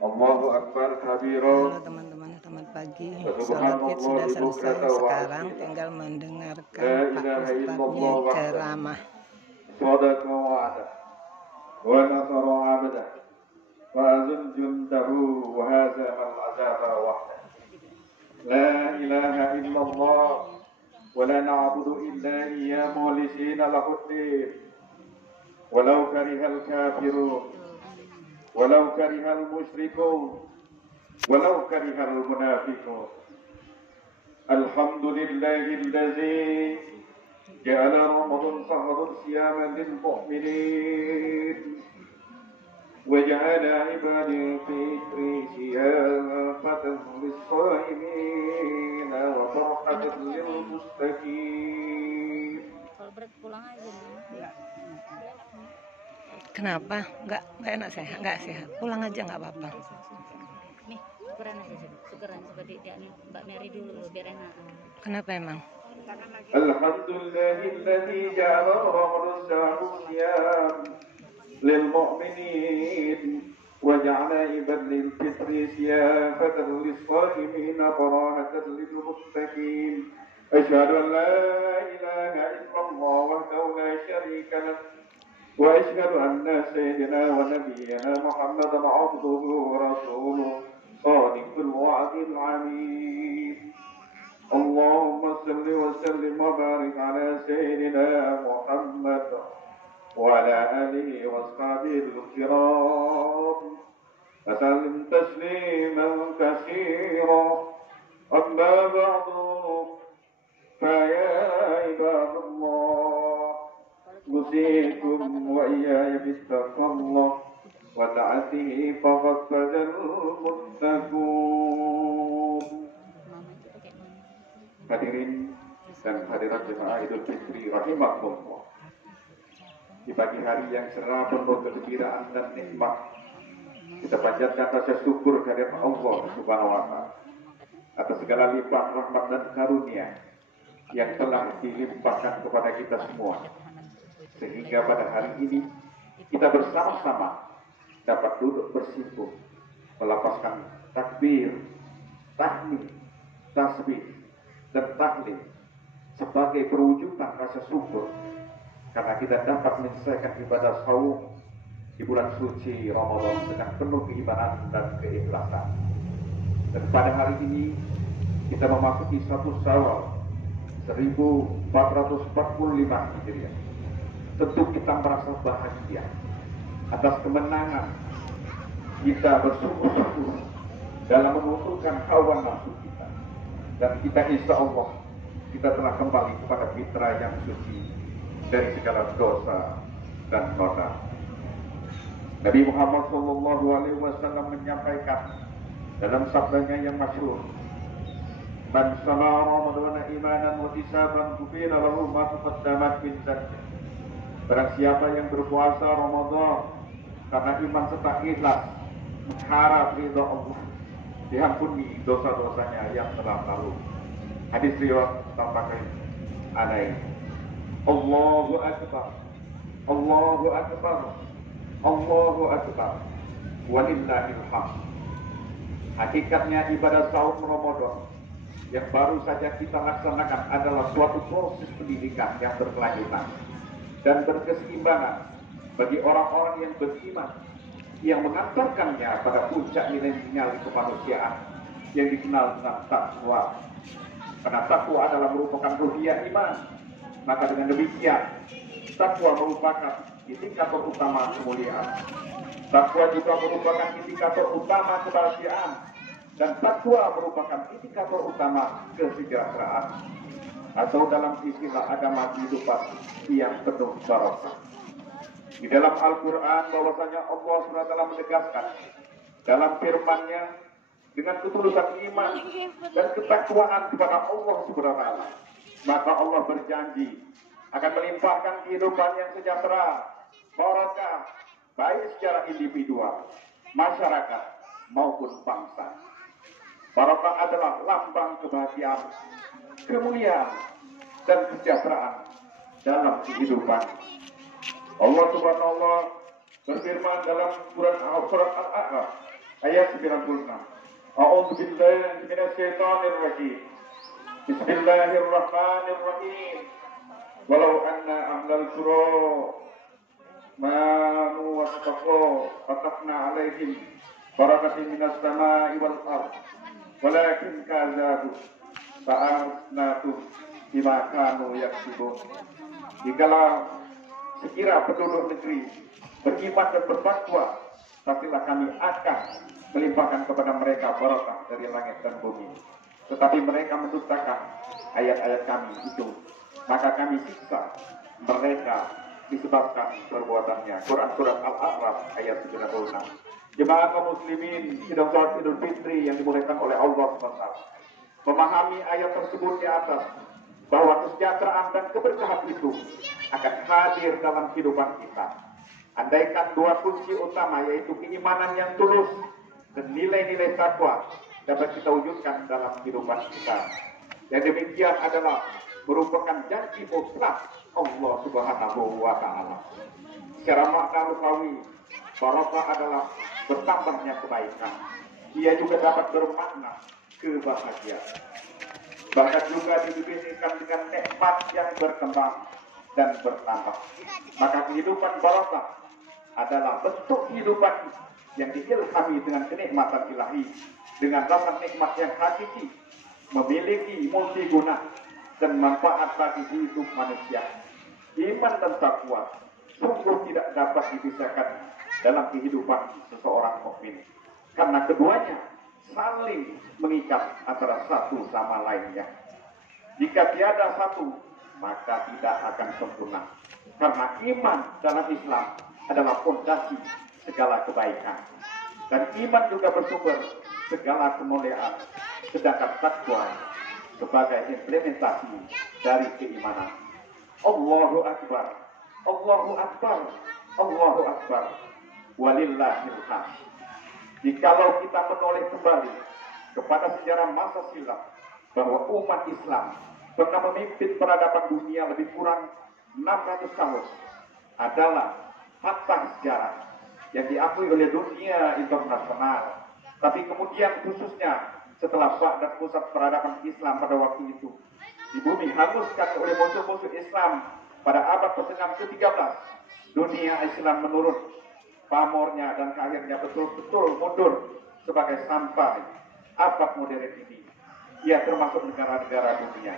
Allahu Akbar kabira. Halo teman-teman, selamat pagi. Sholat Id sudah selesai, sekarang tinggal mendengarkan Pak Ustadznya ceramah. Sadaqa wa'ada wa nasara 'abda wa azim jundahu wa hazama al-'azaba wahda. La ilaha illallah wa la na'budu illa iyyahu mukhlisina lahu ad-din. Walau karihal kafirun walau karihal musyrikun walau karihal munafiqun. Alhamdulillahillazi ja'ala Ramadan shahran siyaman lil mu'minin wa ja'ala ibadil fitri siyafatan lis shaimin wa farhatan lil mustaqim. Kalau berat pulang aja nih. Kenapa? Enggak enak sehat, enggak sehat. Pulang aja enggak apa-apa. Nih, syukuran aja, syukuran seperti dia nih, Mbak Mary dulu biar enak. Kenapa emang? Alhamdulillahilladzi ja'ala Ramadan shahran siyam lil mu'minin wa ja'ala ibadil fitri siyafatan lis shaimin farahatan lil mustaqim. Asyhadu an la ilaha illallah wahdahu la syarika lahu wa asyhadu anna sayyidina wa nabiyyana Muhammadan 'abduhu wa rasuluhu shadiqul wa'dil 'amin. Allahumma salli wa sallim wa barik ala sayyidina Muhammad wa ala alihi wa ashabihi al-kiram wa sallim tasliman katsira. Amma ba'du fa ya ibadallah usikum wa iyaya bittaqwallah wa ta'atihi faqad fazal muttaqun. Hadirin dan hadirat jemaah Idul Fitri rahimakumullah. Di pagi hari yang cerah penuh kegembiraan dan nikmat, kita panjatkan rasa syukur kehadirat Allah Subhanahu wa taala atas segala limpah rahmat dan karunia yang telah dilimpahkan kepada kita semua, sehingga pada hari ini kita bersama-sama dapat duduk bersimpuh melafazkan takbir, tahmid, tasbih dan tahlil sebagai perwujudan rasa syukur karena kita dapat menyelesaikan ibadah saum di bulan suci Ramadan dengan penuh keimanan dan keikhlasan. Dan pada hari ini kita memasuki 1 Syawal 1445 Hijriah. Tentu kita merasa bahagia atas kemenangan kita bersyukur-syukur dalam menunturkan hawa nafsu kita. Dan kita insya Allah kita telah kembali kepada fitrah yang suci dari segala dosa dan noda. Nabi Muhammad SAW menyampaikan dalam sabdanya yang masyhur, "Man shalla Ramadana imanan wa ihtisaban ghufira lahu ma taqaddama min dhanbihi." Barang siapa yang berpuasa Ramadan karena iman serta ikhlas mengharap ridha Allah, diampuni dosa-dosanya yang telah lalu. Hadis riwayat Tabarani. Anai. Allahu akbar. Allahu akbar. Allahu akbar. Walillahil hamd. Hakikatnya ibadah saum Ramadan yang baru saja kita laksanakan adalah suatu proses pendidikan yang berkelanjutan dan berkeseimbangan bagi orang-orang yang beriman, yang mengantarkannya pada puncak nilai-nilai kemanusiaan yang dikenal dengan takwa. Karena takwa adalah merupakan ruhiyah iman, maka dengan demikian takwa merupakan indikator utama kemuliaan. Takwa juga merupakan indikator utama kebahagiaan, dan takwa merupakan indikator utama kesejahteraan, atau dalam istilah agama kehidupan yang penuh barokah. Di dalam Al-Quran bahwasanya Allah SWT menegaskan dalam firman-Nya dengan ketulusan iman dan ketakwaan kepada Allah SWT, maka Allah berjanji akan melimpahkan kehidupan yang sejahtera, barokah, baik secara individual, masyarakat maupun bangsa. Barokah adalah lambang kebahagiaan, kemuliaan, dan kesejahteraan dalam kehidupan. Allah Subhanahu wa taala berfirman dalam surat Al-A'raf ayat 96. A'udzu billahi minasy syaithanir rajim. Bismillahirrahmanirrahim. Walau anna ahlal qura manu wattaqu fatahna 'alaihim barakatin minas sama'i wal ardh walakin kadzabu fa'aznatu bima kanu yaksibun. Jikalau sekira penduduk negeri beriman dan bertakwa, pastilah kami akan melimpahkan kepada mereka barakah dari langit dan bumi. Tetapi mereka mendustakan ayat-ayat kami itu, maka kami siksa mereka disebabkan perbuatannya. Quran Surat Al-A'raf ayat 96. Jemaah kaum muslimin sidang salat Idul Fitri yang dimuliakan oleh Allah SWT, memahami ayat tersebut di atas, bahwa kesejahteraan dan keberkahan itu akan hadir dalam kehidupan kita. Andaikan dua kunci utama, yaitu keimanan yang tulus dan nilai-nilai takwa, dapat kita wujudkan dalam kehidupan kita. Yang demikian adalah merupakan janji mutlak Allah Subhanahu wa Ta'ala. Secara makna lugawi, barokah adalah bertambahnya kebaikan. Ia juga dapat bermakna kebahagiaan. Bahkan juga didefinisikan dengan nikmat yang berkembang dan bertambah. Maka kehidupan barokah adalah bentuk kehidupan yang diilhami dengan kenikmatan ilahi, dengan rasa nikmat yang hakiki, memiliki multiguna dan manfaat bagi hidup manusia. Iman dan takwa sungguh tidak dapat dipisahkan dalam kehidupan seseorang mukmin, karena keduanya saling mengikat antara satu sama lainnya. Jika tiada satu, maka tidak akan sempurna. Karena iman dalam Islam adalah fondasi segala kebaikan. Dan iman juga bersumber segala kemuliaan. Sedangkan takwa sebagai implementasi dari keimanan. Allahu Akbar, Allahu Akbar, Allahu Akbar, walillahil hamd. Jikalau kita menoleh kembali kepada sejarah masa silam, bahwa umat Islam pernah memimpin peradaban dunia lebih kurang 600 tahun, adalah fakta sejarah yang diakui oleh dunia internasional. Tapi kemudian khususnya setelah dan pusat peradaban Islam pada waktu itu di bumi hanguskan oleh musuh-musuh Islam pada abad pertengahan ke-13, dunia Islam menurun pamornya dan akhirnya betul-betul mundur sebagai sampai abad modern ini. Ia termasuk negara-negara dunia.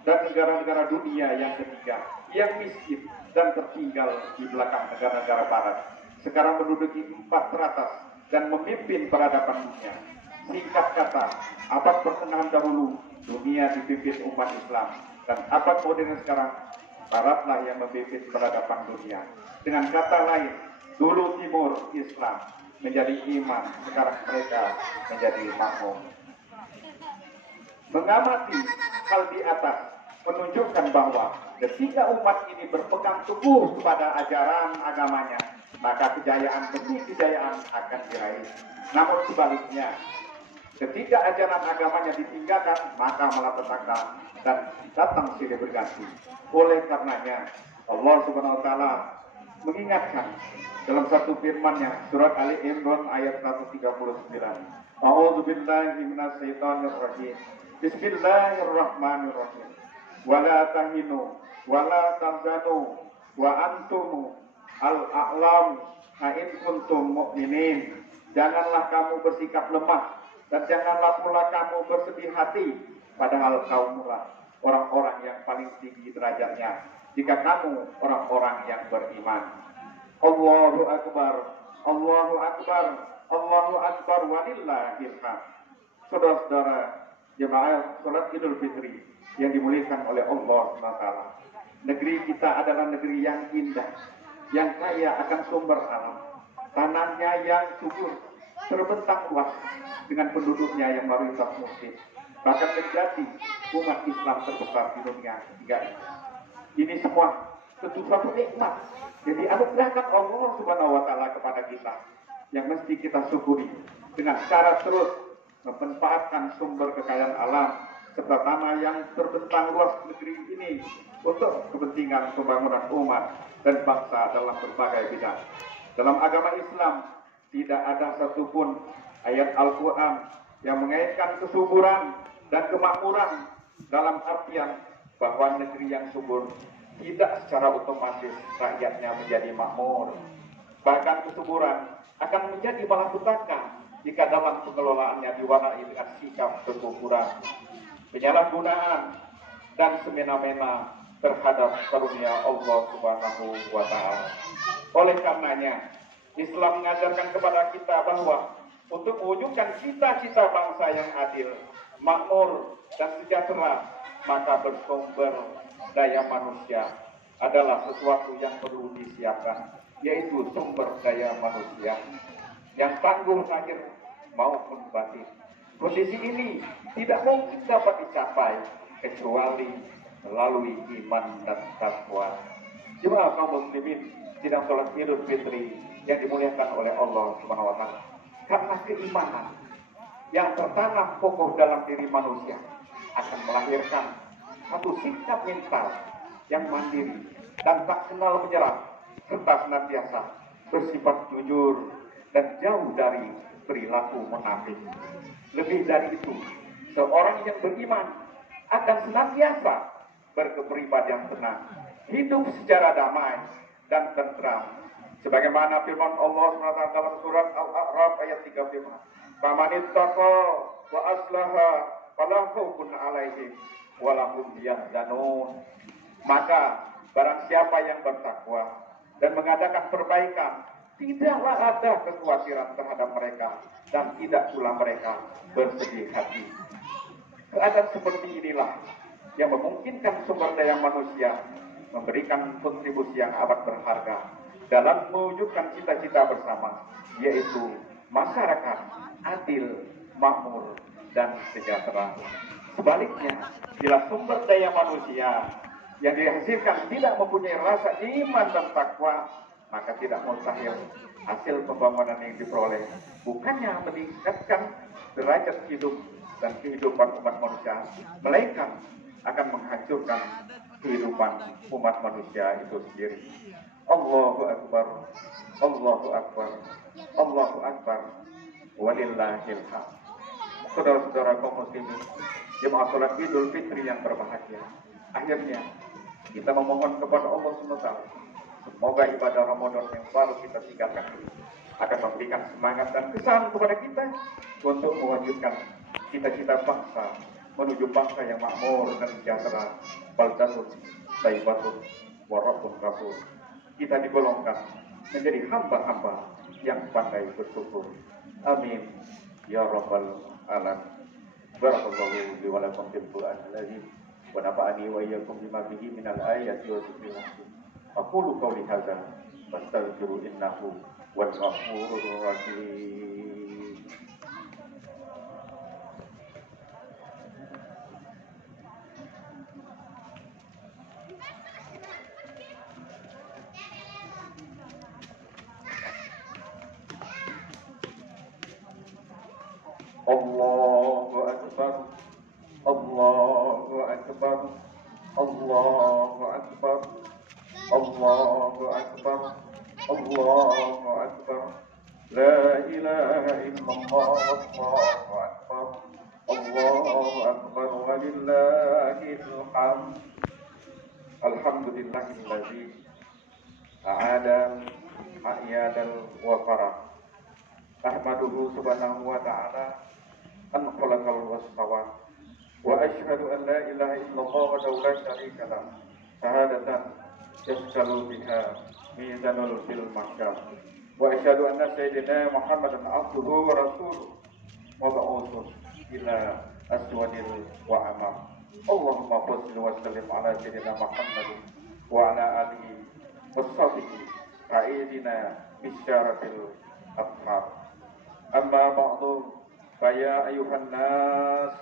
Dan negara-negara dunia yang ketiga, yang miskin dan tertinggal di belakang negara-negara barat, sekarang menduduki 4 teratas dan memimpin peradaban dunia. Singkat kata, abad pertengahan dahulu dunia dipimpin umat Islam, dan abad modern sekarang baratlah yang memimpin peradaban dunia. Dengan kata lain, dulu timur Islam menjadi iman, sekarang mereka menjadi makmum. Mengamati hal di atas menunjukkan bahwa ketika umat ini berpegang teguh kepada ajaran agamanya, maka kejayaan demi kejayaan akan diraih. Namun sebaliknya, ketika ajaran agamanya ditinggalkan, maka malapetaka dan datang silih berganti. Oleh karenanya, Allah Subhanahu wa Ta'ala mengingatkan dalam satu firman-Nya, surat Ali Imran ayat 139. A'udzu billahi minasy syaithanir rajim. Bismillahirrahmanirrahim. Wala tahinu wala tahzanu wa antum al-a'lam in kuntum mu'minin. Janganlah kamu bersikap lemah dan janganlah pula kamu bersedih hati, padahal kaumlah orang-orang yang paling tinggi derajatnya jika kamu orang-orang yang beriman. Allahu Akbar, Allahu Akbar, Allahu Akbar, walillahil hamd. Saudara-saudara jemaah salat Idul Fitri yang dimuliakan oleh Allah SWT, negeri kita adalah negeri yang indah, yang kaya akan sumber alam, tanahnya yang subur, terbentang luas dengan penduduknya yang mayoritas muslim, bahkan menjadi umat Islam terbesar di dunia ketiga. Ini semua tentu suatu nikmat yang dianugerahkan Allah Subhanahu wa Ta'ala kepada kita, yang mesti kita syukuri dengan cara terus memanfaatkan sumber kekayaan alam serta tanah yang terbentang luas negeri ini untuk kepentingan pembangunan umat dan bangsa dalam berbagai bidang. Dalam agama Islam tidak ada satupun ayat Al-Quran yang mengaitkan kesuburan dan kemakmuran dalam artian bahwa negeri yang subur tidak secara otomatis rakyatnya menjadi makmur. Bahkan kesuburan akan menjadi malapetaka jika dalam pengelolaannya diwarnai dengan sikap kekufuran, penyalahgunaan, dan semena-mena terhadap karunia Allah Subhanahu wa Ta'ala. Oleh karenanya, Islam mengajarkan kepada kita bahwa untuk mewujudkan cita-cita bangsa yang adil, makmur, dan sejahtera, maka bersumber daya manusia adalah sesuatu yang perlu disiapkan, yaitu sumber daya manusia yang tangguh lahir maupun batin. Kondisi ini tidak mungkin dapat dicapai kecuali melalui iman dan takwa. Jemaah kaum muslimin sidang salat Idul Fitri yang dimuliakan oleh Allah Subhanahu wa Ta'ala. Karena keimanan yang tertanam kokoh dalam diri manusia akan melahirkan satu sikap mental yang mandiri dan tak kenal menyerah, serta senantiasa bersifat jujur dan jauh dari perilaku munafik. Lebih dari itu, seorang yang beriman akan senantiasa berkepribadian tenang, hidup secara damai dan tentram. Sebagaimana firman Allah SWT dalam surat Al-A'raf ayat 35. Faman ittaqa wa aslaha fala khaufun 'alaihim wa lahum yahzanun. Maka barang siapa yang bertakwa dan mengadakan perbaikan, tidaklah ada kekhawatiran terhadap mereka dan tidak pula mereka bersedih hati. Keadaan seperti inilah yang memungkinkan sumber daya manusia memberikan kontribusi yang amat berharga dalam mewujudkan cita-cita bersama, yaitu masyarakat adil, makmur, dan sejahtera. Sebaliknya, bila sumber daya manusia yang dihasilkan tidak mempunyai rasa iman dan takwa, maka tidak mustahil hasil pembangunan yang diperoleh bukannya meningkatkan derajat hidup dan kehidupan umat manusia, melainkan akan menghancurkan kehidupan umat manusia itu sendiri. Allahu Akbar, Allahu Akbar, Allahu Akbar, walillahil hamd. Saudara-saudara kaum muslimin, jemaah salat Idul Fitri yang berbahagia, akhirnya kita memohon kepada Allah SWT, semoga ibadah Ramadan yang baru kita tinggalkan ini akan memberikan semangat dan kesan kepada kita untuk mewujudkan cita-cita bangsa menuju bangsa yang makmur dan sejahtera. Baldatun thayyibatun wa rabbun ghafur. Kita digolongkan menjadi hamba-hamba yang pandai bersyukur. Amin ya rabbal alamin. Barakallahu li wa lakum fil Qur'anil azim wa nafa'ani wa iyyakum bima fihi minal ayati wa dzikril hakim. Aqulu qawli hadza wastaghfiru innahu wal ghafurur rahim. Allahu Akbar, Allahu Akbar, Allahu Akbar, Allahu Akbar, Allahu Akbar, La ilaha illallah, Allahu Akbar, Allahu Akbar, walillahil hamd. Alhamdulillahilladzi a'ada a'yadal wafara. Ahmaduhu subhanahu wa ta'ala an khalaqal wasfawa wa ashhadu an la ilaha illallah wa la syarika lah syahadatan yaskalu biha mizanul fil mahsyar wa ashhadu anna sayyidina Muhammadan abduhu wa rasuluh mab'utsun ila aswadil wa amam. Allahumma shalli wa sallim ala sayyidina Muhammadin wa ala alihi wa sahbihi a'idina bisyaratil athhar. Amma ba'du, faya ayuhan nas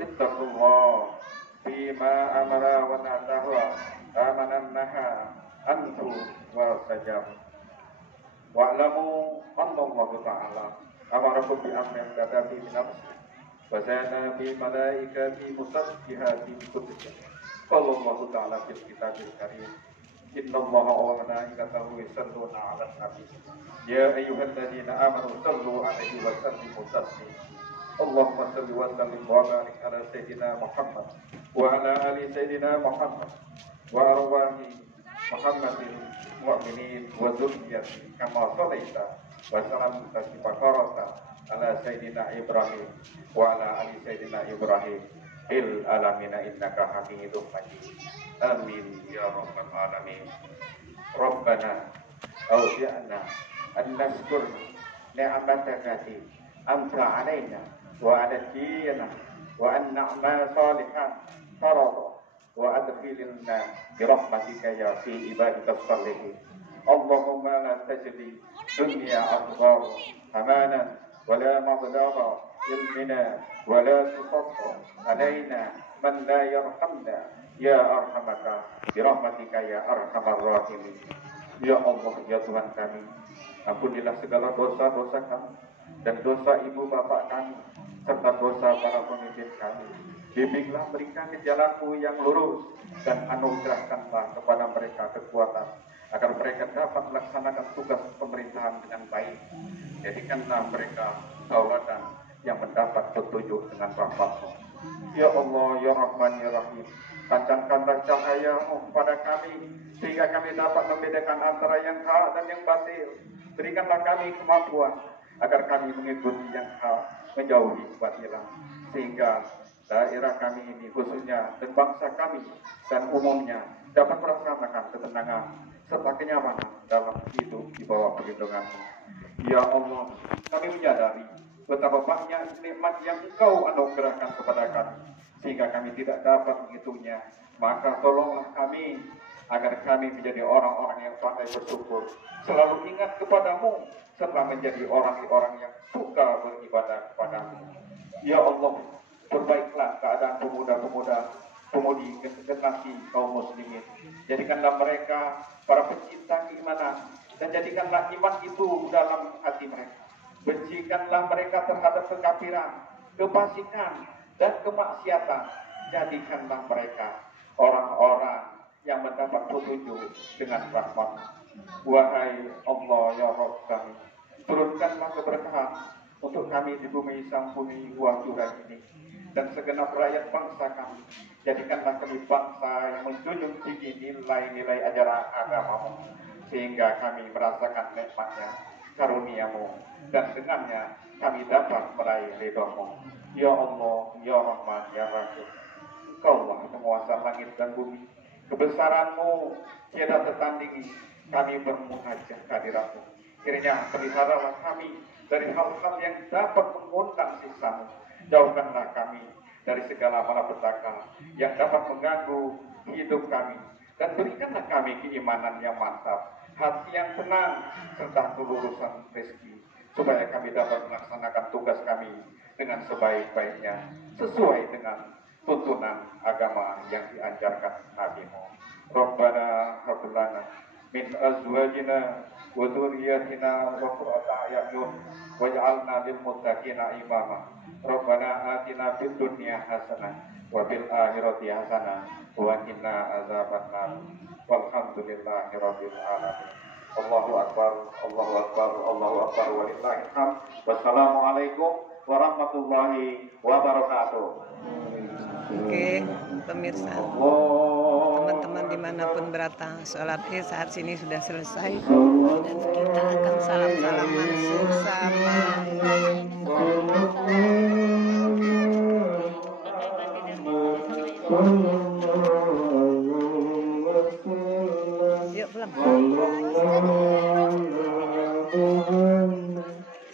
ittaqullah fima amara wa nahwa amanan naha anhu wa sajab wa'lamu anna Allah ta'ala amarakum bi amrin katabi min nafsi wa zana bi malaikati musabbihati qudus. Qala Allah ta'ala fil kitabil karim innallaha wa malaikatahu yusholluna 'alan nabi ya ayyuhalladzina amanu shallu 'alaihi wa sallimu taslima Allahumma shalli wa sallim wa barik ala sayyidina Muhammad wa ala ali sayyidina Muhammad wa arwahi Muhammadin mu'minin wa dzurriyyati kama shalaita wa salam tasbihata ala sayyidina Ibrahim wa ala ali sayyidina Ibrahim fil alamin innaka Hamidum Majid. Amin ya rabbal alamin. Rabbana awzi'na an nashkur ni'mataka amsa 'alaina wa 'ala dina wa an na'mal salihan farada wa adkhilna bi rahmatika ya fi ibadika shalihin. Allahumma la tajli dunya akbar amanan wa la mablagha ilmina wa la tusatta alaina man la yarhamna ya arhamaka bi rahmatika ya arhamar rahimin. Ya Allah ya Tuhan kami, ampunilah segala dosa-dosa kami dan dosa ibu bapak kami serta dosa para pemimpin kami. Bimbinglah mereka ke jalan-Mu yang lurus dan anugerahkanlah kepada mereka kekuatan agar mereka dapat melaksanakan tugas pemerintahan dengan baik. Jadikanlah mereka tauladan yang mendapat petunjuk dengan rahmat-Mu. Ya Allah ya Rahman ya Rahim, tancapkanlah cahaya-Mu kepada kami sehingga kami dapat membedakan antara yang hak dan yang batil. Berikanlah kami kemampuan agar kami mengikuti yang hak, menjauhi kebatilan, sehingga daerah kami ini khususnya dan bangsa kami dan umumnya dapat merasakan ketenangan serta kenyamanan dalam hidup di bawah perlindungan-Mu. Ya Allah, kami menyadari betapa banyak nikmat yang Engkau anugerahkan kepada kami sehingga kami tidak dapat menghitungnya. Maka tolonglah kami agar kami menjadi orang-orang yang pandai bersyukur, selalu ingat kepadamu, serta menjadi orang-orang yang suka beribadah kepadamu. Ya Allah, perbaiklah keadaan pemuda-pemuda, pemudi generasi kaum muslimin. Jadikanlah mereka para pencinta keimanan, dan jadikanlah iman itu dalam hati mereka. Bencikanlah mereka terhadap kekafiran, kefasikan, dan kemaksiatan. Jadikanlah mereka orang-orang yang mendapat petunjuk dengan rahmat. Wahai Allah ya Rabb kami, turunkanlah keberkahan untuk kami di bumi Sampuni Wajuran ini dan segenap rakyat bangsa kami. Jadikanlah kami bangsa yang menjunjung tinggi nilai-nilai ajaran agama-Mu sehingga kami merasakan nikmatnya, karunia-Mu, dan dengannya kami dapat meraih ridha-Mu. Ya Allah ya Rahman ya Rahim, Engkaulah penguasa langit dan bumi. Kebesaran-Mu tiada tertandingi. Kami bermunajat kehadirat-Mu. Kiranya peliharalah kami dari hal-hal yang dapat mengundang siksa-Mu. Jauhkanlah kami dari segala malapetaka yang dapat mengganggu hidup kami. Dan berikanlah kami keimanan yang mantap, hati yang tenang, serta kelurusan rezeki, supaya kami dapat melaksanakan tugas kami dengan sebaik-baiknya, sesuai dengan tuntunan agama yang diajarkan Nabi-Mu. Rabbana hab lana min azwajina wa dzurriyyatina qurrata a'yun waj'alna lil muttaqina imama. Rabbana atina fid dunya hasanah wa fil akhirati hasanah wa qina azabannar. Walhamdulillahi rabbil alamin. Allahu akbar, Allahu akbar, Allahu akbar, walillahil hamd. Wassalamualaikum warahmatullahi wabarakatuh. Oke, pemirsa, teman-teman dimanapun berada, sholat Id saat sini sudah selesai dan kita akan salam-salaman bersama. Yuk pulang.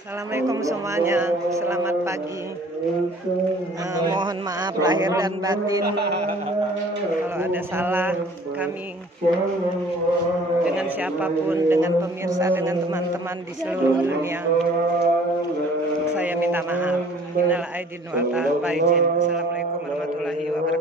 Assalamualaikum semuanya, selamat pagi. Mohon maaf lahir dan batin kalau ada salah kami dengan siapapun, dengan pemirsa, dengan teman-teman di seluruh dunia. Saya minta maaf. Minal aidin wal faizin. Assalamualaikum warahmatullahi wabarakatuh.